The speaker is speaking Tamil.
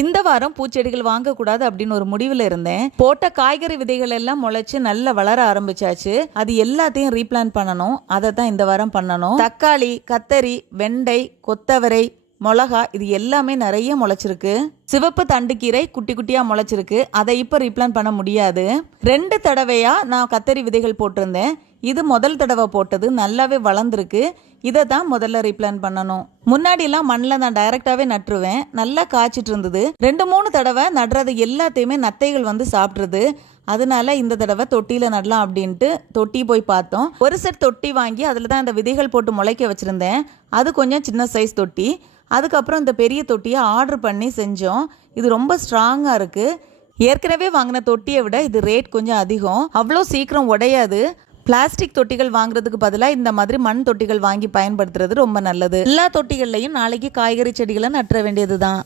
இந்த வாரம் பூச்செடிகள் வாங்கக்கூடாது அப்படின்னு ஒரு முடிவில் இருந்தேன். போட்ட காய்கறி விதைகள் எல்லாம் முளைச்சு நல்லா வளர ஆரம்பிச்சாச்சு. அது எல்லாத்தையும் ரீப்ளான் பண்ணணும். அதை தான் இந்த வாரம் பண்ணணும். தக்காளி கத்தரி வெண்டை கொத்தவரை மிளகா இது எல்லாமே நிறைய முளைச்சிருக்கு. சிவப்பு தண்டுக்கீரை குட்டி குட்டியாக முளைச்சிருக்கு. அதை இப்போ ரீப்ளான் பண்ண முடியாது. ரெண்டு தடவையாக நான் கத்தரி விதைகள் போட்டிருந்தேன். இது முதல் தடவை போட்டது. நல்லாவே வளர்ந்துருக்கு. இதை தான் முதல்ல ரீப்ளான் பண்ணணும். முன்னாடிலாம் மண்ணில் நான் டைரெக்டாகவே நட்டுருவேன். நல்லா காய்ச்சிட்டு இருந்தது. ரெண்டு மூணு தடவை நடுறது எல்லாத்தையுமே நத்தைகள் வந்து சாப்பிட்ருது அதனால இந்த தடவை தொட்டியில் நடலாம் அப்படின்ட்டு தொட்டி போய் பார்த்தோம். ஒரு செட் தொட்டி வாங்கி அதில் தான் இந்த விதைகள் போட்டு முளைக்க வச்சுருந்தேன். அது கொஞ்சம் சின்ன சைஸ் தொட்டி. அதுக்கப்புறம் இந்த பெரிய தொட்டியை ஆர்டர் பண்ணி செஞ்சோம். இது ரொம்ப ஸ்ட்ராங்காக இருக்குது ஏற்கனவே வாங்கின தொட்டியை விட இது ரேட் கொஞ்சம் அதிகம். அவ்வளோ சீக்கிரம் உடையாது. பிளாஸ்டிக் தொட்டிகள் வாங்குறதுக்கு பதிலாக இந்த மாதிரி மண் தொட்டிகள் வாங்கி பயன்படுத்துறது ரொம்ப நல்லது. எல்லா தொட்டிகள்லையும் நாளைக்கு காய்கறி செடிகளை நட்டுற வேண்டியது தான்